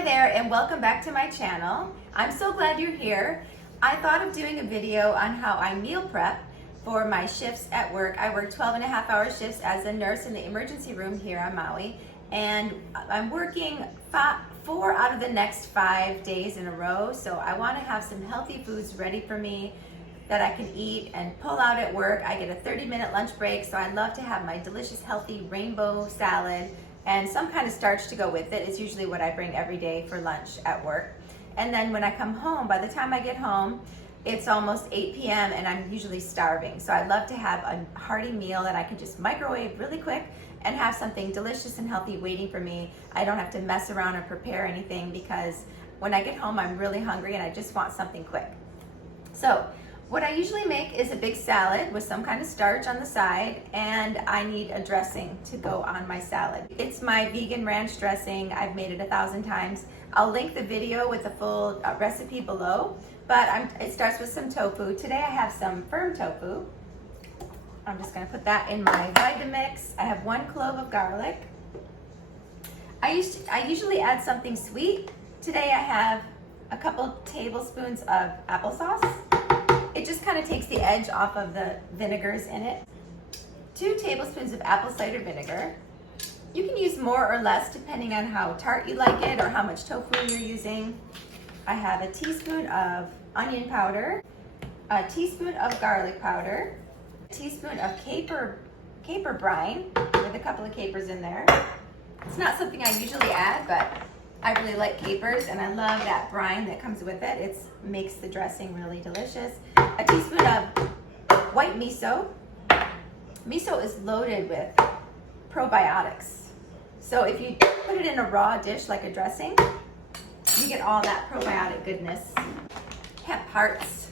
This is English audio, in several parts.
Hi there and welcome back to my channel. I'm so glad you're here. I thought of doing a video on how I meal prep for my shifts at work. I work 12.5-hour shifts as a nurse in the emergency room here on Maui, and I'm working 4 out of the next 5 days in a row, so I want to have some healthy foods ready for me that I can eat and pull out at work. I get a 30-minute lunch break, so I love to have my delicious healthy rainbow salad and some kind of starch to go with it. It's usually what I bring every day for lunch at work. And then when I come home, by the time I get home, it's almost 8 p.m. and I'm usually starving. So I love to have a hearty meal that I can just microwave really quick and have something delicious and healthy waiting for me. I don't have to mess around or prepare anything because when I get home, I'm really hungry and I just want something quick. So what I usually make is a big salad with some kind of starch on the side, and I need a dressing to go on my salad. It's my vegan ranch dressing. I've made it 1,000 times. I'll link the video with the full recipe below, but it starts with some tofu. Today I have some firm tofu. I'm just gonna put that in my Vitamix. I have 1 clove of garlic. I usually add something sweet. Today I have a couple tablespoons of applesauce. It just kind of takes the edge off of the vinegars in it. 2 tablespoons of apple cider vinegar. You can use more or less depending on how tart you like it or how much tofu you're using. I have a teaspoon of onion powder, a teaspoon of garlic powder, a teaspoon of caper brine with a couple of capers in there. It's not something I usually add, but I really like capers and I love that brine that comes with it. It makes the dressing really delicious. A teaspoon of white miso. Miso is loaded with probiotics. So if you put it in a raw dish like a dressing, you get all that probiotic goodness. Hemp hearts.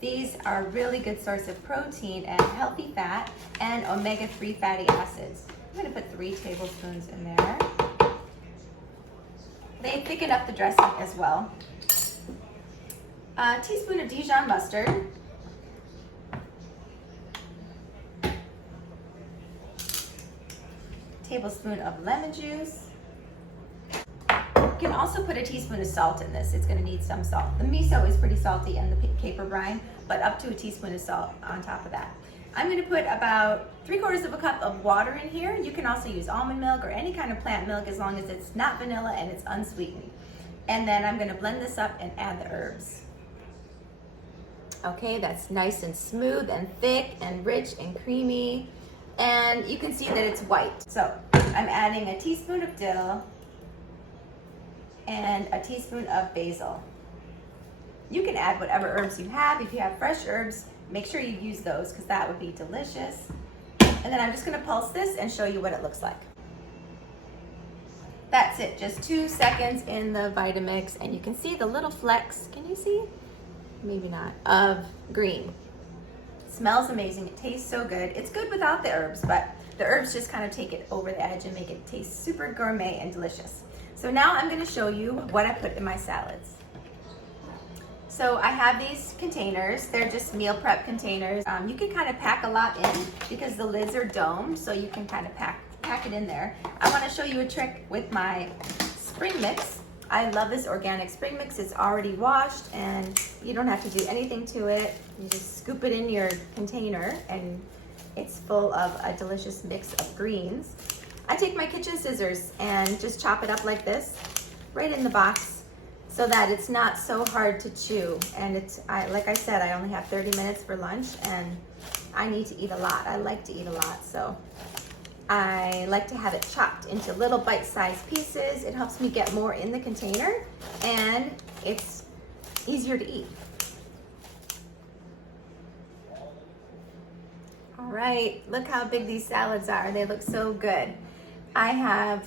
These are a really good source of protein and healthy fat and omega-3 fatty acids. I'm gonna put 3 tablespoons in there. They thicken up the dressing as well. A teaspoon of Dijon mustard. Tablespoon of lemon juice. You can also put a teaspoon of salt in this. It's going to need some salt. The miso is pretty salty and the caper brine, but up to a teaspoon of salt on top of that. I'm going to put about 3/4 of a cup of water in here. You can also use almond milk or any kind of plant milk as long as it's not vanilla and it's unsweetened. And then I'm going to blend this up and add the herbs. Okay, that's nice and smooth and thick and rich and creamy. And you can see that it's white. So I'm adding a teaspoon of dill and a teaspoon of basil. You can add whatever herbs you have. If you have fresh herbs, make sure you use those because that would be delicious. And then I'm just gonna pulse this and show you what it looks like. That's it, just 2 seconds in the Vitamix, and you can see the little flecks, can you see? Maybe not, of green. It smells amazing, it tastes so good. It's good without the herbs, but the herbs just kind of take it over the edge and make it taste super gourmet and delicious. So now I'm gonna show you what I put in my salads. So I have these containers. They're just meal prep containers. You can kind of pack a lot in because the lids are domed, so you can kind of pack it in there. I want to show you a trick with my spring mix. I love this organic spring mix. It's already washed and you don't have to do anything to it. You just scoop it in your container and it's full of a delicious mix of greens. I take my kitchen scissors and just chop it up like this, right in the box, so that it's not so hard to chew. And like I said, I only have 30 minutes for lunch and I need to eat a lot. I like to eat a lot, so I like to have it chopped into little bite-sized pieces. It helps me get more in the container and it's easier to eat. All right, look how big these salads are. They look so good. I have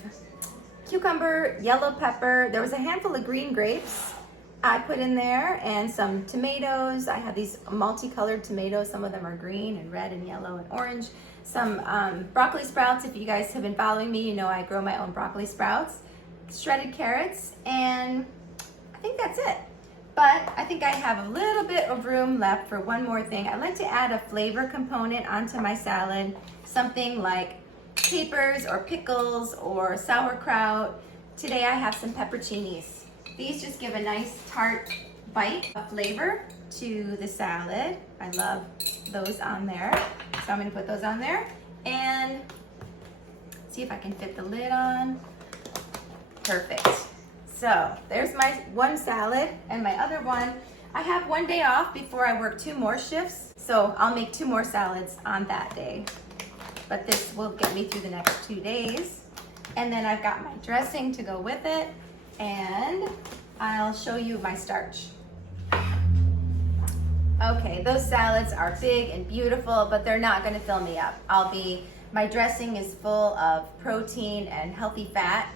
cucumber, yellow pepper. There was a handful of green grapes I put in there and some tomatoes. I have these multicolored tomatoes. Some of them are green and red and yellow and orange. Some broccoli sprouts. If you guys have been following me, you know I grow my own broccoli sprouts. Shredded carrots, and I think that's it. But I think I have a little bit of room left for one more thing. I like to add a flavor component onto my salad. Something like capers or pickles or sauerkraut Today I have some pepperoncinis. These just give a nice tart bite of flavor to the salad. I love those on there. So I'm gonna put those on there and see if I can fit the lid on. Perfect. So there's my one salad, and my other one, I have one day off before I work 2 more shifts. So I'll make 2 more salads on that day. But this will get me through the next 2 days. And then I've got my dressing to go with it, and I'll show you my starch. Okay, those salads are big and beautiful, but they're not gonna fill me up. My dressing is full of protein and healthy fat,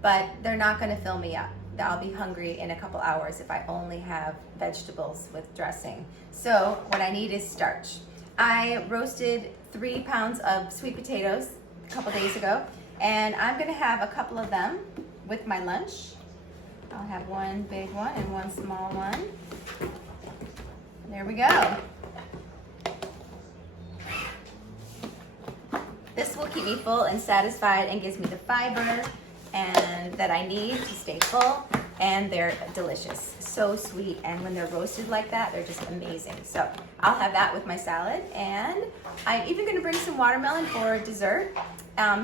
but they're not gonna fill me up. I'll be hungry in a couple hours if I only have vegetables with dressing. So what I need is starch. I roasted 3 pounds of sweet potatoes a couple days ago, and I'm gonna have a couple of them with my lunch. I'll have one big one and one small one. There we go. This will keep me full and satisfied and gives me the fiber and that I need to stay full, and they're delicious. So sweet, and when they're roasted like that, they're just amazing. So I'll have that with my salad, and I'm even gonna bring some watermelon for dessert.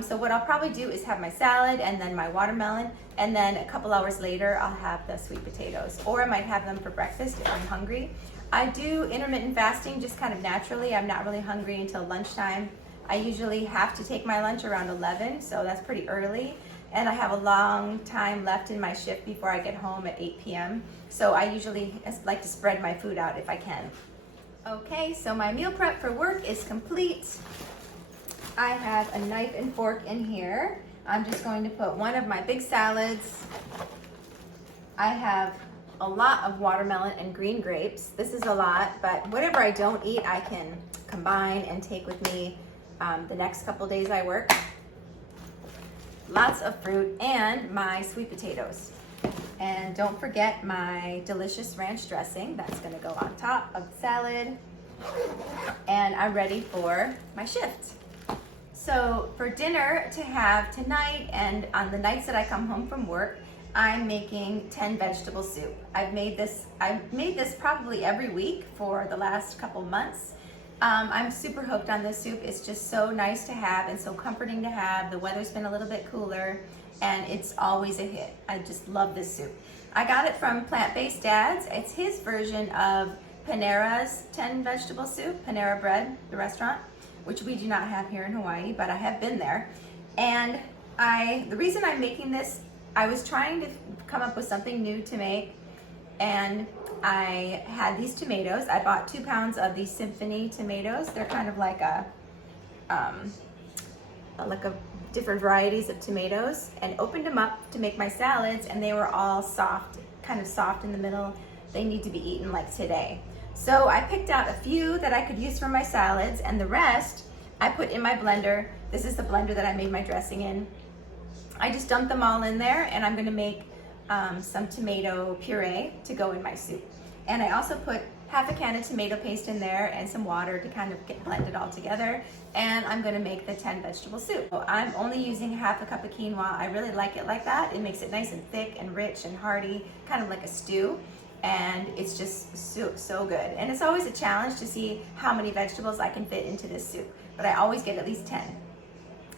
So what I'll probably do is have my salad and then my watermelon, and then a couple hours later, I'll have the sweet potatoes. Or I might have them for breakfast if I'm hungry. I do intermittent fasting just kind of naturally. I'm not really hungry until lunchtime. I usually have to take my lunch around 11, so that's pretty early. And I have a long time left in my shift before I get home at 8 p.m. So I usually like to spread my food out if I can. Okay, so my meal prep for work is complete. I have a knife and fork in here. I'm just going to put one of my big salads. I have a lot of watermelon and green grapes. This is a lot, but whatever I don't eat, I can combine and take with me the next couple days I work. Lots of fruit and my sweet potatoes. And don't forget my delicious ranch dressing. That's gonna go on top of the salad. And I'm ready for my shift. So for dinner to have tonight and on the nights that I come home from work, I'm making 10 vegetable soup. I've made this probably every week for the last couple months. I'm super hooked on this soup. It's just so nice to have and so comforting to have. The weather's been a little bit cooler, and it's always a hit. I just love this soup. I got it from Plant-Based Dads. It's his version of Panera's 10 vegetable soup, Panera Bread, the restaurant, which we do not have here in Hawaii, but I have been there. And the reason I'm making this, I was trying to come up with something new to make, and I had these tomatoes. I bought 2 pounds of these Symphony tomatoes. They're kind of like a different varieties of tomatoes, and opened them up to make my salads, and they were all soft, kind of soft in the middle. They need to be eaten like today. So I picked out a few that I could use for my salads, and the rest I put in my blender. This is the blender that I made my dressing in. I just dumped them all in there, and I'm gonna make some tomato puree to go in my soup. And I also put half a can of tomato paste in there and some water to kind of blend it all together. And I'm gonna make the 10 vegetable soup. So I'm only using half a cup of quinoa. I really like it like that. It makes it nice and thick and rich and hearty, kind of like a stew. And it's just so good. And it's always a challenge to see how many vegetables I can fit into this soup, but I always get at least 10.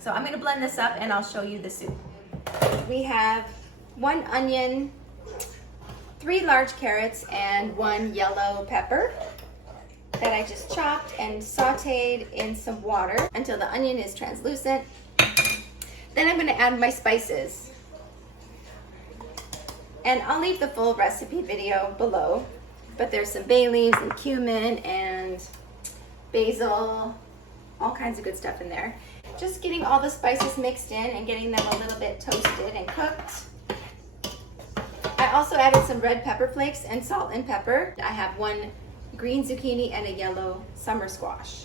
So I'm gonna blend this up and I'll show you the soup. We have 1 onion, 3 large carrots, and 1 yellow pepper that I just chopped and sauteed in some water until the onion is translucent. Then I'm gonna add my spices. And I'll leave the full recipe video below, but there's some bay leaves and cumin and basil, all kinds of good stuff in there. Just getting all the spices mixed in and getting them a little bit toasted and cooked. I also added some red pepper flakes and salt and pepper. I have 1 green zucchini and a yellow summer squash.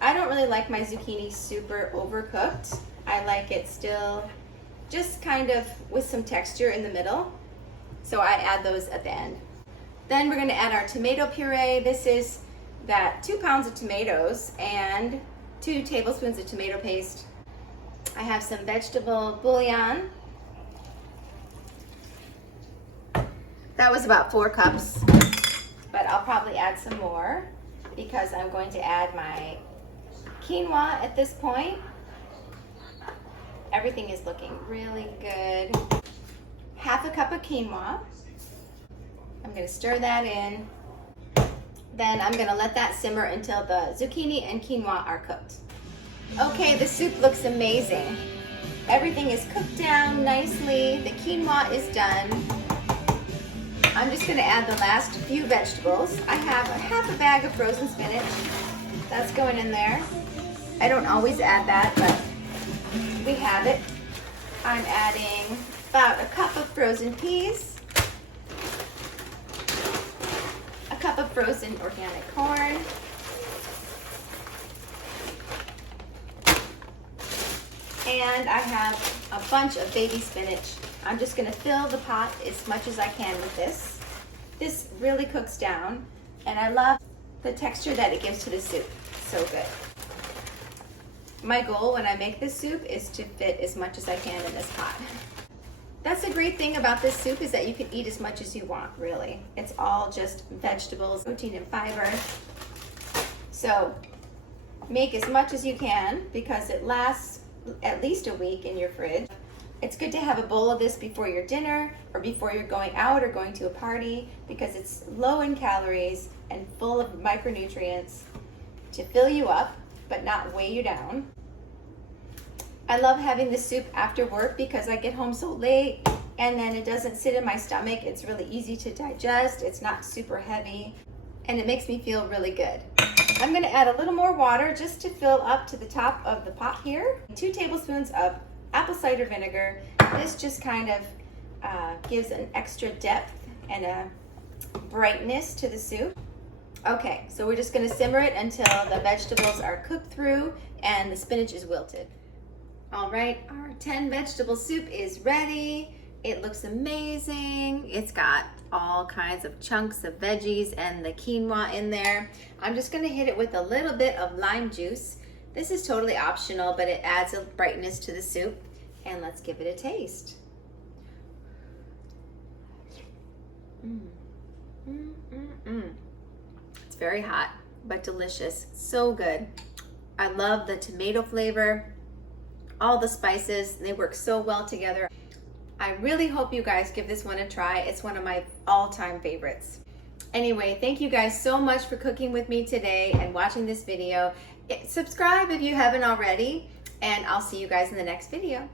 I don't really like my zucchini super overcooked. I like it still just kind of with some texture in the middle. So I add those at the end. Then we're gonna add our tomato puree. This is that 2 pounds of tomatoes and 2 tablespoons of tomato paste. I have some vegetable bouillon. That was about 4 cups, but I'll probably add some more because I'm going to add my quinoa at this point. Everything is looking really good. Half a cup of quinoa. I'm going to stir that in. Then I'm going to let that simmer until the zucchini and quinoa are cooked. Okay, the soup looks amazing. Everything is cooked down nicely. The quinoa is done. I'm just going to add the last few vegetables. I have half a bag of frozen spinach. That's going in there. I don't always add that, but we have it. I'm adding about a cup of frozen peas, a cup of frozen organic corn, and I have a bunch of baby spinach. I'm just going to fill the pot as much as I can with this. This really cooks down, and I love the texture that it gives to the soup. So good. My goal when I make this soup is to fit as much as I can in this pot. That's the great thing about this soup is that you can eat as much as you want, really. It's all just vegetables, protein and fiber. So make as much as you can because it lasts at least a week in your fridge. It's good to have a bowl of this before your dinner or before you're going out or going to a party because it's low in calories and full of micronutrients to fill you up but not weigh you down. I love having this soup after work because I get home so late and then it doesn't sit in my stomach. It's really easy to digest. It's not super heavy and it makes me feel really good. I'm going to add a little more water just to fill up to the top of the pot here. 2 tablespoons of apple cider vinegar. This just kind of gives an extra depth and a brightness to the soup. Okay, so we're just going to simmer it until the vegetables are cooked through and the spinach is wilted. All right, our 10 vegetable soup is ready. It looks amazing. It's got all kinds of chunks of veggies and the quinoa in there. I'm just going to hit it with a little bit of lime juice. This is totally optional, but it adds a brightness to the soup. And let's give it a taste. It's very hot, but delicious. So good. I love the tomato flavor, all the spices, they work so well together. I really hope you guys give this one a try. It's one of my all-time favorites. Anyway, thank you guys so much for cooking with me today and watching this video. Subscribe if you haven't already, and I'll see you guys in the next video.